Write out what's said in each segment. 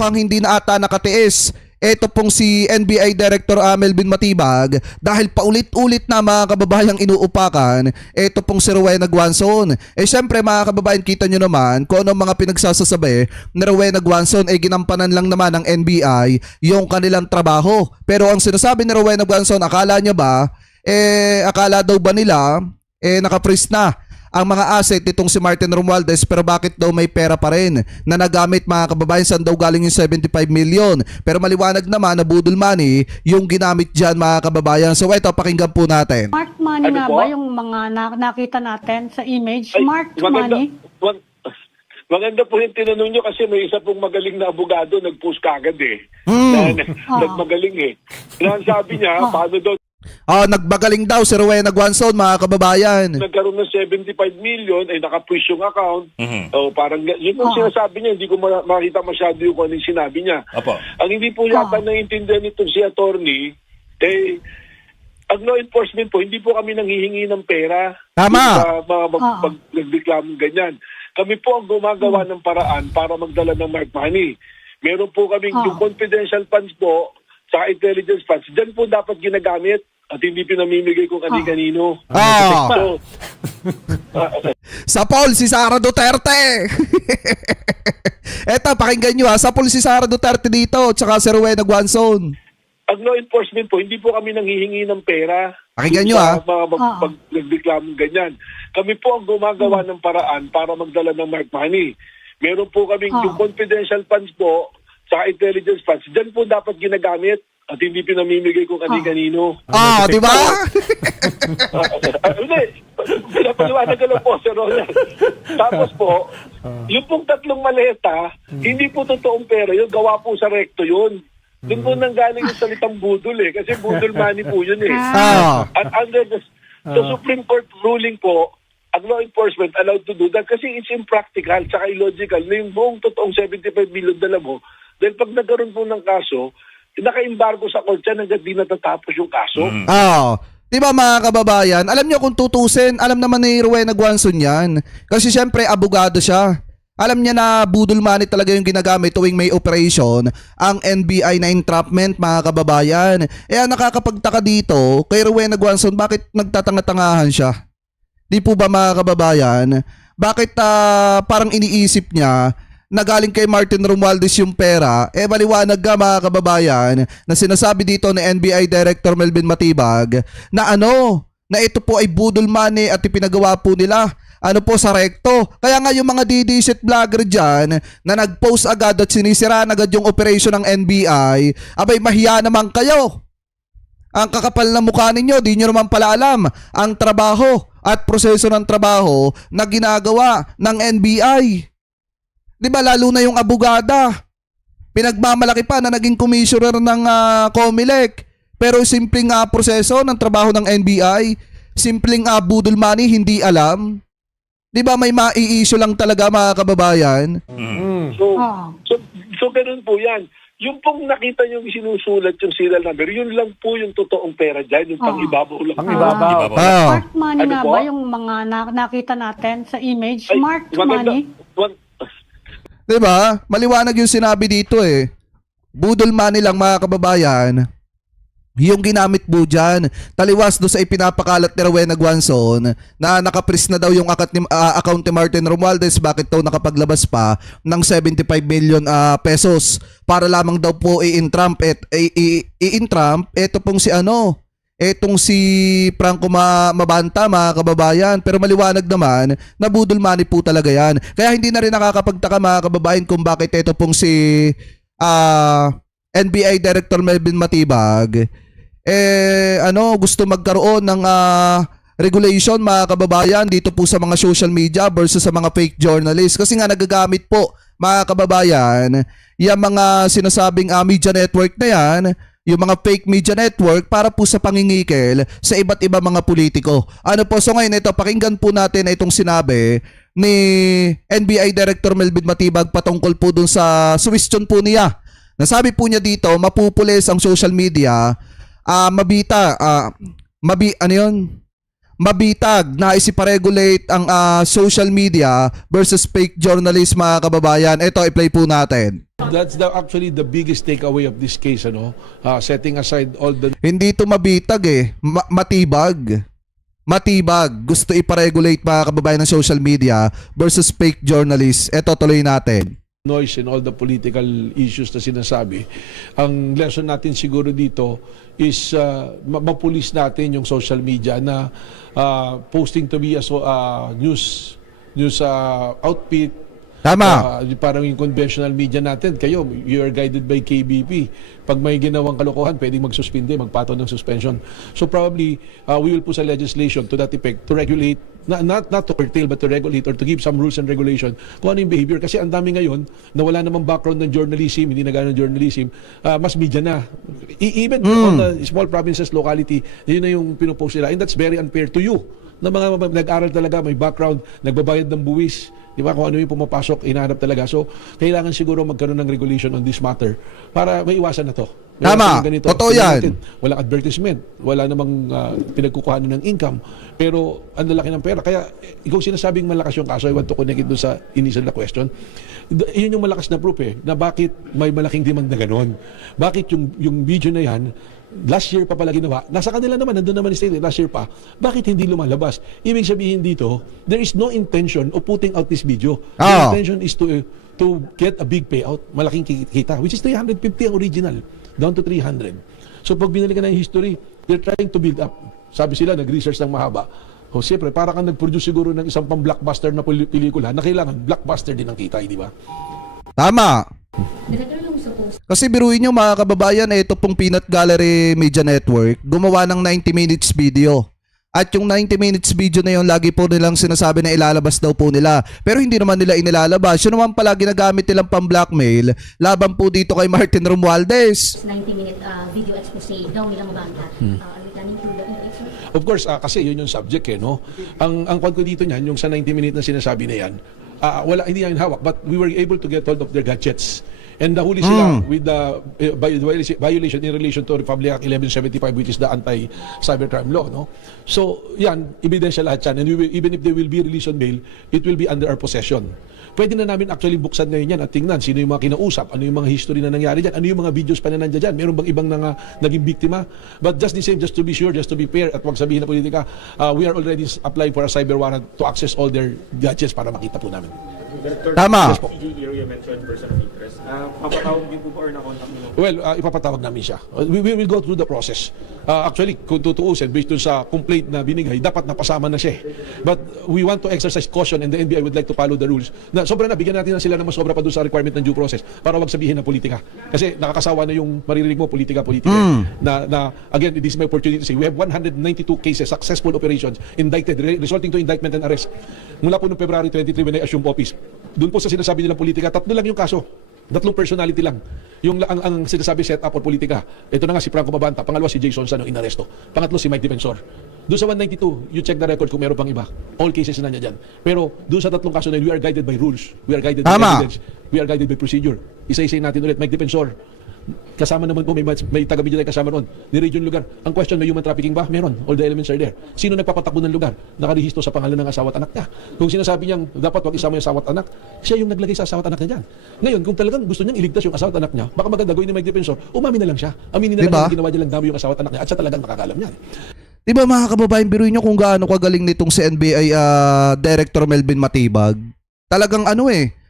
mukhang hindi na ata nakatiis ito pong si NBI Director Melvin Matibag dahil paulit-ulit na mga kababayang inuupakan ito pong si Rowena Guanzon. Syempre mga kababayan, kita nyo naman kung ano mga pinagsasasabi ni Rowena Guanzon ginampanan lang naman ng NBI yung kanilang trabaho. Pero ang sinasabi ni Rowena Guanzon, akala nyo ba akala daw ba nila naka-freeze na ang mga asset nitong si Martin Romualdez, pero bakit daw may pera pa rin na nagamit mga kababayan? Saan daw galing yung 75 million? Pero maliwanag naman na budol money yung ginamit dyan mga kababayan. So ito, pakinggan po natin. Smart money Ano nga po? ba yung mga nakita natin sa image? Ay, Smart money? Maganda po yung tinanong nyo kasi may isa pong magaling na abogado nag-post kagad Nagmagaling Kaya sabi niya, paano daw Nagbagaling daw si Rowena Guanzon mga kababayan. nagkaroon ng 75 million ay naka-freeze yung account. Parang yun ang sinasabi niya, hindi ko makita masyado yung kung ano yung sinabi niya. Opo. Ang hindi po yata naiintindihan nitong si attorney, ang law enforcement po, hindi po kami nanghihingi ng pera. Tama. Pag nagreklamo ganyan. Kami po ang gumagawa ng paraan para magdala ng mark money. Meron po kaming yung confidential funds po sa intelligence funds. Diyan po dapat ginagamit at hindi pinamimigay kung kani-kanino. So, Sa poll si Sara Duterte. Eto, pakinggan nyo sa poll si Sara Duterte dito tsaka si Rowena Guanzon. ang law enforcement po, hindi po kami nanghihingi ng pera. Pakinggan nyo Pag nagreklamo ganyan. Kami po ang gumagawa ng paraan para magdala ng mark money. Meron po kaming yung confidential funds po sa intelligence funds. Diyan po dapat ginagamit at hindi pinamimigay kung kani-kanino. Di ba? Hindi. Pinapaliwanag ko lang po, Sir Ronald. Tapos po, yung pong tatlong maleta, hindi po totoong pera yun. Gawa po sa recto yun. Doon po nanggaling yung salitang budol kasi budol money po yun At under the Supreme Court ruling po, ang law enforcement allowed to do that kasi it's impractical tsaka illogical na yung buong totoong 75 million dala mo. Dahil pag nagkaroon po ng kaso, naka-embargo sa court yan hanggang di natatapos yung kaso. Di ba mga kababayan, alam nyo kung tutusin, alam naman ni Rowena Guanzon yan. Kasi syempre, abogado siya. Alam niya na budol money talaga yung ginagamit tuwing may operation ang NBI na entrapment mga kababayan. Nakakapagtaka dito kay Rowena Guanzon, bakit nagtatanga-tangahan siya? Di po ba mga kababayan? Bakit parang iniisip niya na galing kay Martin Romualdez yung pera? Maliwanag ka mga kababayan na sinasabi dito ni NBI Director Melvin Matibag na na ito po ay budol money at ipinagawa po nila sa recto. Kaya nga yung mga DDZ vlogger dyan na nag-post agad at sinisiraan agad yung operation ng NBI, abay mahiya naman kayo. Ang kakapal na mukha ninyo, di nyo naman pala alam ang trabaho at proseso ng trabaho na ginagawa ng NBI. Di ba lalo na yung abogada, pinagmamalaki pa na naging commissioner ng COMELEC, pero simpleng proseso ng trabaho ng NBI, simpleng budol money, hindi alam. Di ba may mai-issue lang talaga mga kababayan? So ganun po yan. Yung pong nakita nyo sinusulat yung serial number, yun lang po yung totoong pera dyan, yung pang-ibabaw lang. Smart money Ano nga po? ba yung mga nakita natin sa image? Smart money? Di ba? Maliwanag yung sinabi dito Budol money lang mga kababayan. Yung ginamit po dyan, taliwas do sa ipinapakalat ni Rowena Guanzon na nakapris na daw yung account ni Martin Romualdez, bakit daw nakapaglabas pa ng 75 million pesos para lamang daw po i-intramp ito pong si etong si Franco Mabanta mga kababayan. Pero maliwanag naman na budol money po talaga yan. Kaya hindi na rin nakakapagtaka mga kababayan kung bakit ito pong si NBI Director Melvin Matibag gusto magkaroon ng regulation mga kababayan dito po sa mga social media versus sa mga fake journalists, kasi nga nagagamit po mga kababayan yung mga sinasabing media network na yan, yung mga fake media network para po sa pangingikil sa iba't iba mga politiko. So ngayon ito, pakinggan po natin itong sinabi ni NBI Director Melvin Matibag patungkol po dun sa question po niya. Nasabi po niya dito, mapupulis ang social media, mabitag na isiparegulate ang social media versus fake journalism mga kababayan. Ito, i-play po natin. That's actually the biggest takeaway of this case, setting aside all the Hindi ito mabitag eh. Matibag. Matibag. Gusto iparegulate mga kababayan ng social media versus fake journalists. Ito, tuloy natin. noise and all the political issues na sinasabi. Ang lesson natin siguro dito is mapulis natin yung social media na posting to be a news outfit. Tama. Parang yung conventional media natin, kayo, you are guided by KBP. Pag may ginawang kalokohan, pwedeng magsuspinde, magpatong ng suspension. So probably, we will put a legislation to that effect to regulate, not to curtail, but to regulate or to give some rules and regulation kung ano yung behavior. Kasi ang dami ngayon, na wala namang background ng journalism, hindi nagano ng journalism, mas media na. Even on the small provinces, locality, yun na yung pinopost nila. And that's very unfair to you na mga nag-aral talaga, may background, nagbabayad ng buwis, di ba? Kung ano yung pumapasok, inaanap talaga. So, kailangan siguro magkaroon ng regulation on this matter para maiwasan na to. Tama. Totoo yan. Walang advertisement, wala namang pinagkukuhanan ng income, pero ang lalaki ng pera. Kaya, ikaw sinasabing malakas yung kaso, I want to connect it doon sa initial na question. Yun yung malakas na proof na bakit may malaking demand na gano'n. Bakit yung video na yan, last year pa pala ginawa, nasa kanila naman, nandun naman state, last year pa, bakit hindi lumalabas? Ibig sabihin dito, there is no intention of putting out this video. The intention is to get a big payout, malaking kita, which is 350 ang original, down to 300. So pag binalikan na yung history, they're trying to build up. Sabi sila, nag-research ng mahaba. O siyempre, para kang nag-produce siguro ng isang pang-blockbuster na pelikula, na kailangan blockbuster din ang kita, di ba? Tama. Kasi biruin nyo mga kababayan, ito pong Peanut Gallery Media Network, gumawa ng 90 minutes video. At yung 90 minutes video na yun, lagi po nilang sinasabi na ilalabas daw po nila. Pero hindi naman nila inilalabas. Yun naman pala ginagamit nilang pang-blackmail laban po dito kay Martin Romualdez. 90-minute video expose daw nilang mabangga. Are we planning to look into it, sir? Of course, kasi yun yung subject no? Ang kwan ko dito niyan, yung sa 90 minutes na sinasabi na yan, hindi yan hawak, but we were able to get hold of their gadgets. And nahuli sila with the violation in relation to Republic Act 1175, which is the anti-cybercrime law. No? So, yan, ebidensya lahat yan. And even if they will be released on bail, it will be under our possession. Pwede na namin actually buksan ngayon yan at tingnan sino yung mga kinausap, ano yung mga history na nangyari dyan, ano yung mga videos pa na nandiyan dyan, meron bang ibang naging biktima. But just the same, just to be sure, just to be fair, at wag sabihin na politika, we are already applying for a cyber warrant to access all their gadgets para makita po namin. Tama. CG area mentioned person of interest. Papatawag niyo po ba or na-contact niyo? Well, ipapatawag namin siya. We will go through the process. Actually, kung tutuusin, based dun sa complaint na binigay, dapat napasama na siya. But we want to exercise caution and the NBI would like to follow the rules. Na sobra na, bigyan natin na sila na mas sobra pa dun sa requirement ng due process para wag sabihin na politika. Kasi nakakasawa na yung maririnig mo, politika. Again, this is my opportunity to say, we have 192 cases, successful operations, indicted, resulting to indictment and arrest. Mula po noong February 23 when I assumed office. Doon po sa sinasabi nilang politika, 3 lang yung kaso. 3 personality lang. Yung ang sinasabi set up for politika. Ito na nga si Franco Mabanta, pangalawa si Jason Sano inaresto. Pangatlo si Mike Defensor. Doon sa 192, you check the record kung meron pang iba. All cases na niya dyan. Pero doon sa 3 kaso na yun, we are guided by rules. We are guided by evidence. We are guided by procedure. Isa-isay natin ulit. Mike Defensor. Kasama naman po, may taga-video tayo kasama noon. Ni Region Lugar. Ang question, may human trafficking ba? Meron. All the elements are there. Sino nagpapatakbo ng lugar? Nakarehistro sa pangalan ng asawa at anak niya. Kung sinasabi niyang dapat wag isama yung asawa at anak, siya yung naglagay sa asawa at anak niya dyan. Ngayon, kung talagang gusto niyang iligtas yung asawa at anak niya, baka maganda gawin ni Mike Defensor, umamin na lang siya. Aminin na lang yung ginawa niya lang dami yung asawa at anak niya at siya talagang makakalam niyan. Diba mga kababayan, biruin nyo kung gaano kagaling nitong si NBI Director Melvin Matibag. Talagang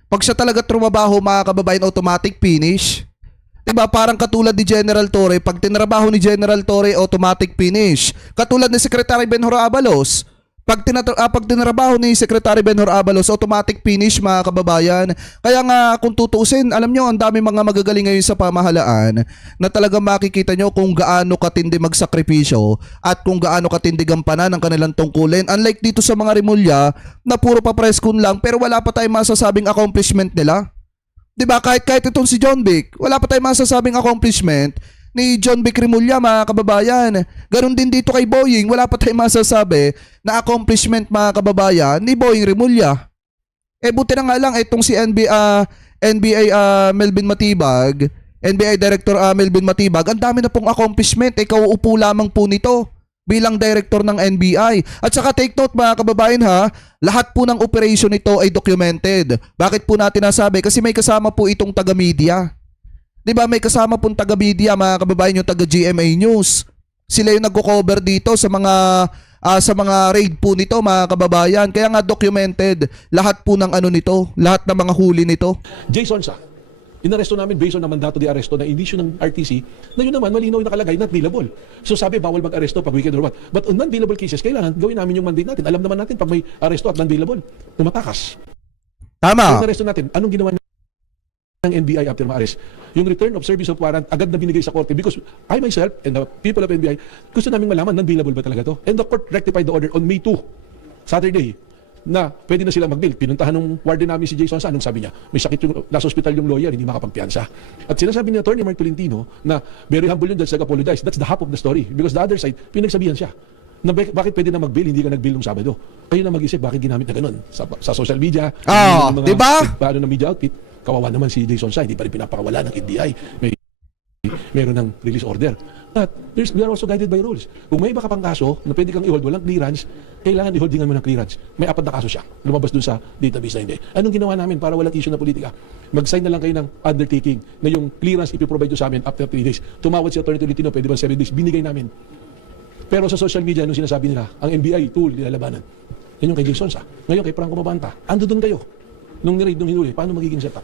pag siya talaga trumabaho mga kababayan, automatic finish. Diba parang katulad ni General Torre, pag tinrabaho ni General Torre, automatic finish. Katulad ni Secretary Benhur Abalos, pag tinrabaho ni Secretary Benhur Abalos, automatic finish mga kababayan. Kaya nga kung tutuusin, alam nyo, ang dami mga magagaling ngayon sa pamahalaan na talagang makikita nyo kung gaano katindi magsakripisyo at kung gaano katindi gampanan ang kanilang tungkulin. Unlike dito sa mga Rimulya na puro pa press con lang pero wala pa tayong masasabing accomplishment nila. Diba kahit itong si John Vic, wala pa tayong masasabing accomplishment ni John Vic Rimulya mga kababayan. Ganon din dito kay Boying, wala pa tayong masasabi na accomplishment mga kababayan ni Boying Rimulya. Buti na nga lang itong si NBI Melvin Matibag, NBI Director Melvin Matibag, ang dami na pong accomplishment, kauupo lamang po nito bilang director ng NBI. At saka take note mga kababayan ha, lahat po ng operation nito ay documented. Bakit po natin nasabi? Kasi may kasama po itong taga-media. 'Di ba? May kasama pong taga-media mga kababayan, yung taga-GMA News. Sila yung nagko-cover dito sa mga raid po nito mga kababayan. Kaya nga documented lahat po ng ano nito, lahat ng mga huli nito. Jason sa inaresto namin based on na mandato de aresto na inisyu ng RTC na yun naman malinaw yung nakalagay not bailable. So sabi bawal mag-aresto pag weekend or what. But on non-bailable cases, kailangan gawin namin yung mandate natin. Alam naman natin pag may aresto at non-bailable, tumatakas. Tama. Yung aresto natin, anong ginawa ng NBI after ma-arrest? Yung return of service of warrant agad na binigay sa korte because I myself and the people of NBI gusto naming malaman non-bailable ba talaga to. And the court rectified the order on May 2, Saturday, na pwede na sila mag-bail. Pinuntahan ng warden namin si Jason sa anong sabi niya? May sakit yung nasa hospital yung lawyer, hindi makapagpiansa. At sinasabi ni Attorney Mark Tolentino na very humble yun, nag-apologize. That's the half of the story. Because the other side, pinagsabihan siya na bakit pwede na mag-bail, hindi ka nag-bail nung Sabado. Kayo na mag-isip, bakit ginamit na ganun? Sa social media, yung mga diba? paano ng media outfit, kawawa naman si Jason sa, hindi pa rin pinapakawala ng NBI. Meron ng release order. But we are also guided by rules. Kung may iba ka pang kaso na pwede kang i-hold, walang clearance, kailangan i-holdingan mo ng clearance. May 4 na kaso siya. Lumabas dun sa database na hindi. Anong ginawa namin para walang issue na politika? Mag-sign na lang kayo ng undertaking na yung clearance ipiprovide sa amin after 3 days. Tumawad si Atty. Tolentino, pwede ba 7 days? Binigay namin. Pero sa social media, anong sinasabi nila? Ang NBI, tool, nilalabanan. Yan yung kay Jason sa. Ngayon kay Franco Mabanta. Ando doon kayo. Nung ni-raid, nung hinuli, paano magiging setup?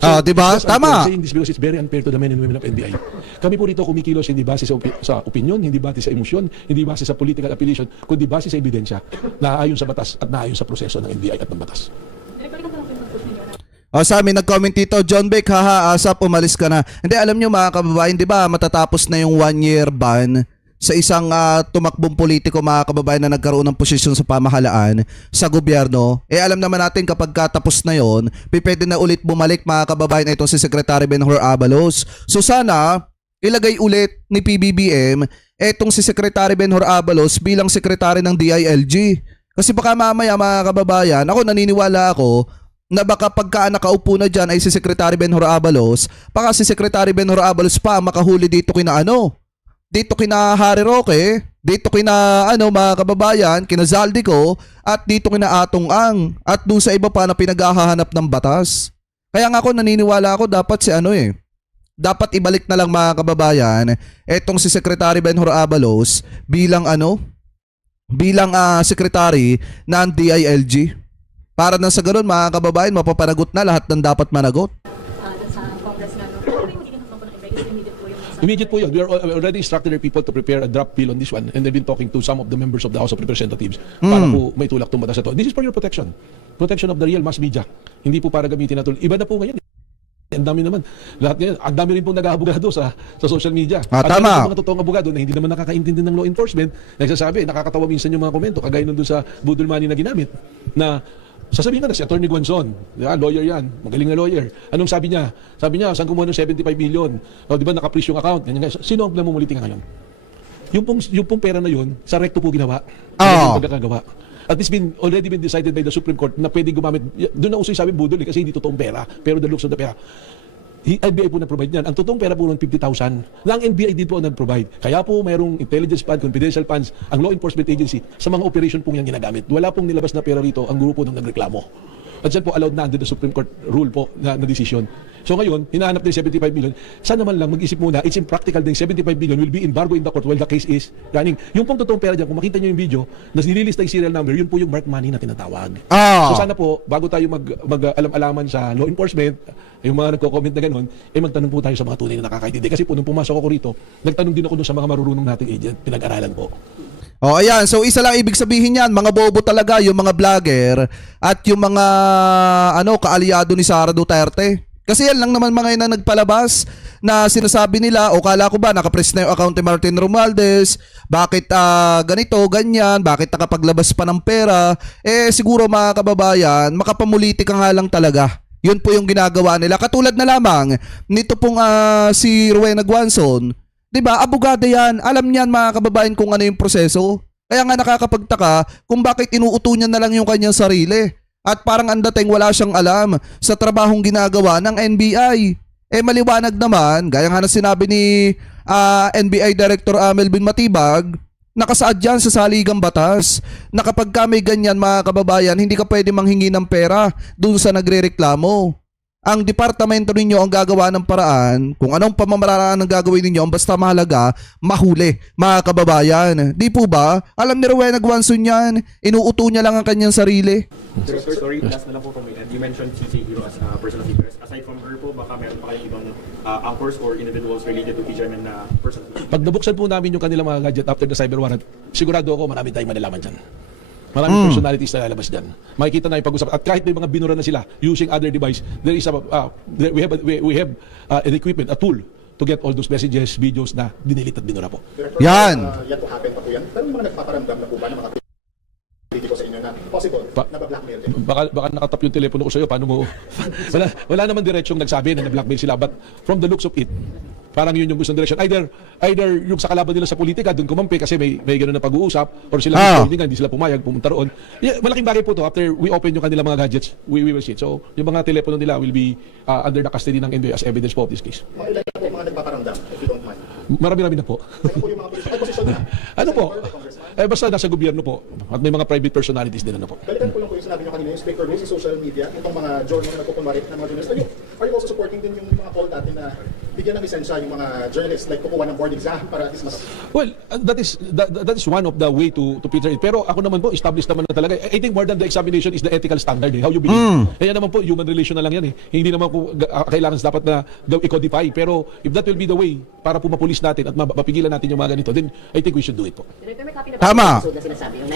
Diba? Tama. I'm saying this because it's very unfair to the men and women of NBI. Kami po rito kumikilos hindi base sa opinion, hindi base sa emosyon, hindi base sa political affiliation, kundi base sa ebidensya na ayon sa batas at naayon sa proseso ng NBI at ng batas. Sa amin nag-comment dito, John Beck, haha, ASAP, umalis ka na. Hindi, alam nyo mga kababayan, di ba matatapos na yung 1-year ban sa isang tumakbong politiko mga kababayan na nagkaroon ng posisyon sa pamahalaan sa gobyerno. Alam naman natin kapag katapos na yon, pwede na ulit bumalik mga kababayan ito si Secretary Benhur Abalos. So sana ilagay ulit ni PBBM etong si Secretary Benhur Abalos bilang sekretary ng DILG. Kasi baka mamaya mga kababayan, ako naniniwala ako na baka pagka nakaupo na dyan ay si Secretary Benhur Abalos, baka si Secretary Benhur Abalos pa makahuli dito dito kina Harry Roque, dito kina mga kababayan, kina Zaldico, at dito kina Atong Ang, at doon sa iba pa na pinaghahanap ng batas. Kaya nga ako naniniwala ako dapat dapat ibalik na lang mga kababayan etong si Secretary Benhur Abalos bilang secretary ng DILG. Para na sa ganun mga kababayan, mapapanagot na lahat ng dapat managot. Immediate po yun. We are already instructed our people to prepare a draft bill on this one and they've been talking to some of the members of the House of Representatives para po may tulak itong batas na ito. This is for your protection. Protection of the real mass media. Hindi po para gamitin na ito. Iba na po ngayon. Ang dami naman. Lahat ngayon, ang dami rin pong nag-aabogado sa social media. Tama. Ang mga totoong abogado na hindi naman nakakaintindi ng law enforcement, nagsasabi, nakakatawa minsan yung mga komento, kagaya nun sa budol money na ginamit, na sasabihin ka na si Atty. Guanzon, lawyer yan, magaling na lawyer. Anong sabi niya? Sabi niya, saan kumuha ng 75 million? O, di ba naka-freeze yung account? Ganyan, sino ang namumuliti ka ngayon? Yung pong pera na yun, sa recto po ginawa. Yung pagkakagawa. At it's already been decided by the Supreme Court na pwede gumamit. Doon na uso yung sabi budol kasi hindi totoong pera, pero the looks of the pera. NBI po nag-provide niyan. Ang totoong pera po ng 50,000. Ang NBI din po nag-provide. Kaya po mayroong intelligence fund, confidential funds, ang law enforcement agency, sa mga operation po yan ginagamit. Wala pong nilabas na pera rito ang grupo nung nagreklamo. At yan po allowed na under the Supreme Court rule po na decision. So ngayon, hinahanap din 75 million. Sana man lang mag-isip muna, it's impractical din 75 million will be embargo in the court while the case is running. Yung pong totoong pera dyan, kung makita nyo yung video, na nililista yung serial number, yun po yung mark money na tinatawag. So sana po, bago tayo mag-alam-alaman sa law enforcement, yung mga nagko-comment na gano'n, magtanong po tayo sa mga tunay na nakakaintindi. Kasi po, nung pumasok ako rito, nagtanong din ako dun sa mga marurunong nating agent, pinag-aralan po. Ayan. So, isa lang ibig sabihin yan, mga bobo talaga yung mga vlogger at yung mga kaalyado ni Sara Duterte. Kasi yan lang naman mga yun na nagpalabas na sinasabi nila, o kala ko ba nakapress na yung account ni Martin Romualdez, bakit ganito, ganyan, bakit nakapaglabas pa ng pera, siguro mga kababayan, makapamuliti ka nga lang talaga. Yun po yung ginagawa nila. Katulad na lamang nito pong si Rowena Guanzon. 'Di ba? Abogado 'yan. Alam niyan mga kababayan kung ano yung proseso. Kaya nga nakakapagtaka kung bakit inuuto niya na lang yung kanyang sarili. At parang ang dating wala siyang alam sa trabahong ginagawa ng NBI. Maliwanag naman, gaya nga na sinabi ni NBI Director Melvin Matibag, Nakasaad yan sa saligang batas na kapag ka may ganyan mga kababayan, hindi ka pwede manghingi ng pera dun sa nagrereklamo. Ang departamento ninyo ang gagawa ng paraan kung anong pamamaraan ang gagawin ninyo, ang basta mahalaga, mahuli mga kababayan. Di po ba? Alam ni Rowena Guanzon yan, inuuto niya lang ang kanyang sarili. Director, sorry, last na lang po from me. You mentioned CJ Hero as a person of interest. Aside from her po, baka meron pa kayong ibang anchors or individuals related to PGMN na person of interest. Pag nabuksan po namin yung kanilang mga gadget after the cyber warrant, sigurado ako marami tayong malalaman dyan. Maraming personalities na lalabas dyan. Makikita na yung pag-usap. At kahit may mga binura na sila using other device, there is we have an equipment, a tool to get all those messages, videos na dinilit at binura po. Director, Yan. Yan to happen pa po yan. Pero may mga nagpaparamdam na po ba ng mga politiko sa inyo na possible na ba-blackmail din? Baka nakatap yung telepono ko sa'yo, paano mo... wala naman diretsyong nagsabi na na-blackmail sila, but from the looks of it, parang yun yung gustong direction. Either yung sa kalaban nila sa politika, doon kumampi kasi may gano'n na pag-uusap, or sila hindi sila pumayag, pumunta roon. Yeah, malaking bagay po to. After we open yung kanilang mga gadgets, we will see it. So, yung mga telepono nila will be under the custody ng NBI as evidence po of this case. Mga ilan na po mga nagpaparamdam, if you don't mind. Marami-rami na po. Ano po yung mga posisyon na? Ano po? Basta nasa gobyerno po. At may mga private personalities din ano po. Balikan ko lang po yung sinabi nyo kanina, yung stricter rules sa social media, itong mga journal na nagkukunwari ng mga journalist. Are you also supporting din yung mga call natin na bigyan ng lisensya yung mga journalists, like kukuha ng board exam para at least mas... Well, that is one of the way to filter it. Pero ako naman po, established naman na talaga. I think more than the examination is the ethical standard. How you behave. Kaya naman po, human relation na lang yan. Hindi naman po kailangan dapat na i-codify. Pero if that will be the way para po mapulis natin at mapigilan natin yung mga ganito, then I think we should do it po. Tama.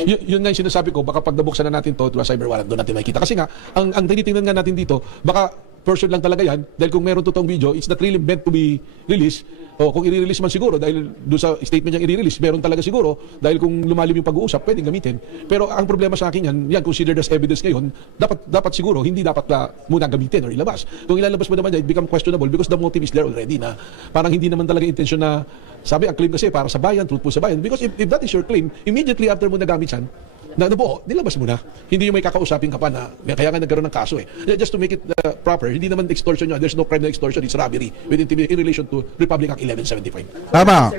Yun nga yung sinasabi ko, baka pag nabuksan na natin to a cyber warrant, doon natin makikita. Kasi nga, ang tinitingnan nga natin dito, baka version lang talaga yan, dahil kung meron totoong video, it's not really meant to be released. O kung i-release man siguro, dahil doon sa statement niyang i-release, meron talaga siguro, dahil kung lumalim yung pag-uusap, pwedeng gamitin. Pero ang problema sa akin yan considered as evidence ngayon, dapat siguro, hindi dapat muna gamitin or ilabas. Kung ilalabas mo naman yan, it become questionable because the motive is there already na parang hindi naman talaga intention na, sabi, ang claim kasi para sa bayan, truthful sa bayan. Because if that is your claim, immediately after mo nagamit yan, nilabas mo na. Hindi yung may kakausapin ka pa na kaya nga nagkaroon ng kaso eh. Just to make it proper, hindi naman extortion yun. There's no crime na extortion, it's robbery with intimidation in relation to Republic Act 1175. Tama.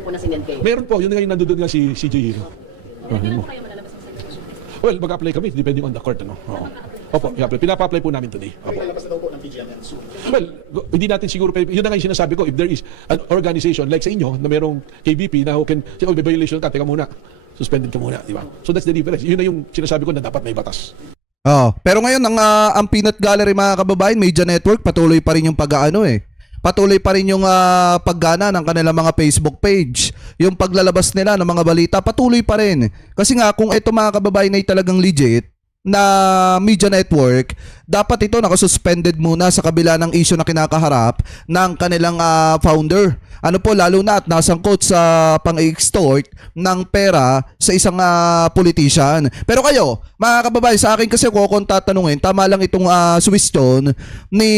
Meron po, yun nga yung nandun nga si CJ Hero. Well, mag-apply kami depending on the court. Ano? Oo. Opo, pinapa-apply po namin today. Opo. Lalabas na daw po ng PGMN soon. Well, hindi natin siguro, yun na nga yung sinasabi ko, if there is an organization like sa inyo na merong KBP na who can say, may violation ka, teka muna, suspended ka muna, di ba? So that's the difference. Yun na yung sinasabi ko na dapat may batas. Pero ngayon ang Peanut Gallery mga kababayan, Media Network, patuloy pa rin yung patuloy pa rin yung paggana ng kanilang mga Facebook page. Yung paglalabas nila ng mga balita, patuloy pa rin. Kasi nga, kung ito mga kababayan ay talagang legit na media network, dapat ito nakasuspended muna sa kabila ng issue na kinakaharap ng kanilang founder. Ano po, lalo na at nasangkot sa pang-extort ng pera sa isang politician. Pero kayo, mga kababayan, sa akin kasi kung tatanungin, tama lang itong suggestion ni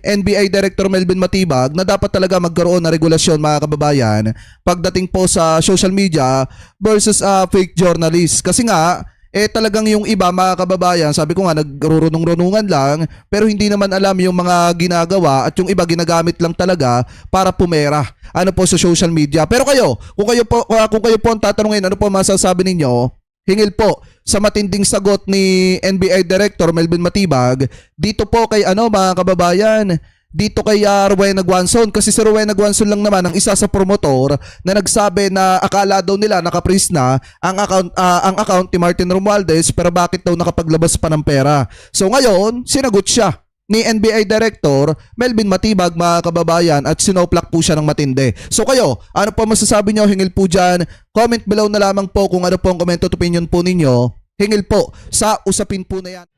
NBI Director Melvin Matibag na dapat talaga magkaroon ng regulasyon mga kababayan pagdating po sa social media versus fake journalists. Kasi nga, talagang yung iba mga kababayan, sabi ko nga nagrurunong-runungan lang pero hindi naman alam yung mga ginagawa at yung iba ginagamit lang talaga para pumera ano po sa social media. Pero kayo, kung kayo po ang tatanungin, ano po masasabi ninyo? Hingil po sa matinding sagot ni NBI Director Melvin Matibag dito po kay mga kababayan, dito kay Rowena Guanzon, kasi si Rowena Guanzon lang naman ang isa sa promotor na nagsabi na akala daw nila nakapris na ang account ni Martin Romualdez pero bakit daw nakapaglabas pa ng pera. So ngayon, sinagot siya ni NBI Director Melvin Matibag mga kababayan at sinoplak po siya ng matindi. So kayo, ano po masasabi nyo? Hingil po dyan. Comment below na lamang po kung ano po ang comment at opinion po ninyo. Hingil po sa usapin po na yan.